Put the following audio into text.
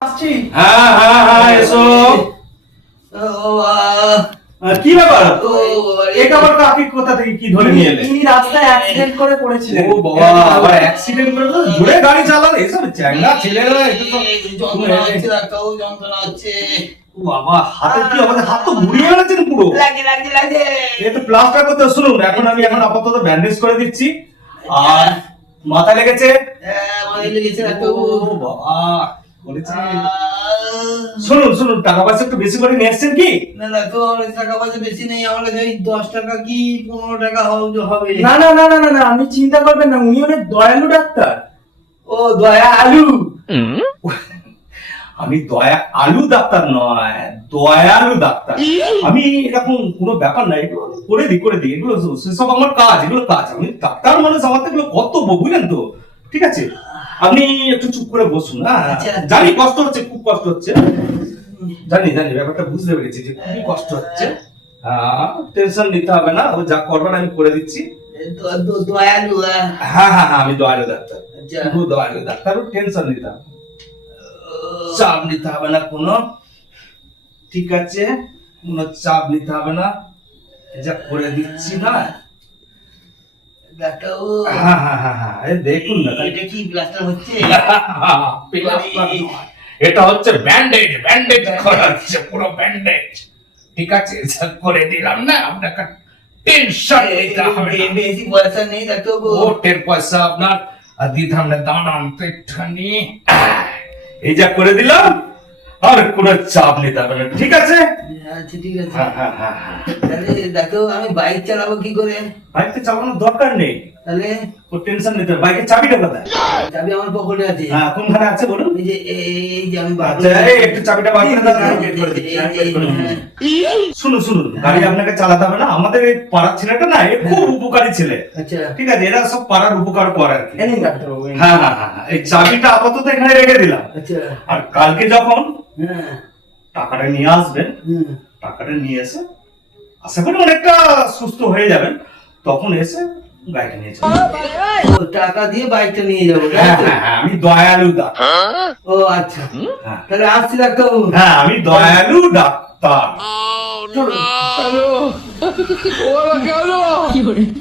হ্যাঁ এসো। কি ব্যাপার? এটা আবার কাকে কোথা থেকে কি ধরে নিয়ে এলে? তিনি রাস্তায় অ্যাক্সিডেন্ট করে পড়েছিলেন। ও বাবা, আবার অ্যাক্সিডেন্ট করে তো জোরে গাড়ি চালালে? এসব চ্যাংড়া ছেলেরা একটু তো যন্ত্রণা হচ্ছে ডাক্তার, যন্ত্রণা হচ্ছে। ও বাবা, হাতে কি আমাদের হাত তো ঘুরিয়ে গেছেন পুরো। লাগে একটু প্লাস্টার করতে শুনুন। এখন আপাতত ব্যান্ডেজ করে দিচ্ছি। আর মাথায় লেগেছে? আমাদের লেগেছে ডাক্তার। ও বাবা, বলেছে। শুনুন টাকা পয়সা একটু বেশি করে নিয়ে এসছেন কি? না ডাক্তার, আমার টাকা পয়সা বেশি নেই। আমার কাছে ওই 10 টাকা কি 15 টাকা হবে। না না না না না না, আপনি চিন্তা করবেন না, উনি অনেক দয়ালু ডাক্তার। ও দয়া আলু। আমি দয়া আলু ডাক্তার নয়, দয়ালু ডাক্তার। আমি এরকম কোনো ব্যাপার নাই, এগুলো করে দিই এগুলো সেসব আমার কাজ, এগুলো কাজ। আমি ডাক্তার মানুষ, আমার তো এগুলো কর্তব্য, বুঝলেন তো? ঠিক আছে, আপনি একটু চুপ করে বসুন। আচ্ছা। জানি কষ্ট হচ্ছে, খুব কষ্ট হচ্ছে, জানি ব্যাপারটা বুঝতে পেরেছি যে খুবই কষ্ট হচ্ছে। টেনশন নিতে হবে না, ও যা করবেন আমি করে দিচ্ছি। দয়ালু। হ্যাঁ আমি দয়ালু ডাক্তার। আচ্ছা। শুধু দয়ালু ডাক্তার, টেনশন নিতে হবে, চাপ নিতে হবে না কোনো। ঠিক আছে, কোনো চাপ নিতে হবে না, যা করে দিচ্ছি না। ডাক্তার হ্যাঁ এই দেখুন না, এটা কি প্লাস্টার হচ্ছে? এটা হচ্ছে ব্যান্ডেজ করা হচ্ছে, পুরো ব্যান্ডেজ। ঠিক আছে, যা করে দিলাম না, আপনাকে টেনশন নিতে হবে না। বেশি পয়সা নেই ডাক্তার। ওটের পয়সা আপনার দিতাম না, দাঁড়ান তো একটুখানি। এই যা করে দিলাম, আর কোনো চাপ নিতে হবে না। ঠিক আছে? আচ্ছা ঠিক আছে। হ্যাঁ। তাহলে ডাক্তার, আমি বাইক চালাবো কি করে? বাইকটা চালানোর দরকার নেই, তাহলে ও টেনশন নিতে হবে। বাইকের চাবিটা কোথায়? চাবি আমার পকেটে আছে। হ্যাঁ, কোনখানে আছে বলুন? এই যে আমি আচ্ছা, এই একটু চাবিটা বার করে দাও, আমি বের করে দিচ্ছি, আমি বের করে দিচ্ছি। শুনুন, গাড়ি আপনাকে চালাতে হবে না। আমাদের এই পাড়ার ছেলেটা না, এ খুব উপকারী ছেলে। আচ্ছা ঠিক আছে, এরা সব পাড়ার উপকার করে আর কি। এই নিন ডাক্তারবাবু। হ্যাঁ, এই চাবিটা আপাতত এখানে রেখে দিলাম। আচ্ছা। আর কালকে যখন হ্যাঁ। টাকাটা নিয়ে আসবেন, হুম। টাকাটা নিয়ে এসে আশা করি অনেকটা সুস্থ হয়ে যাবেন, তখন এসে গাড়িটা নিয়ে যাবেন। ও, টাকা দিয়ে বাইকটা নিয়ে যাবো, তাই হ্যাঁ, তো? আমি দয়ালু ডাক্তার। ও আচ্ছা, হ্যাঁ, তাহলে আসছি ডাক্তারবাবু। আমি দয়ালু ডাক্তার। চলো।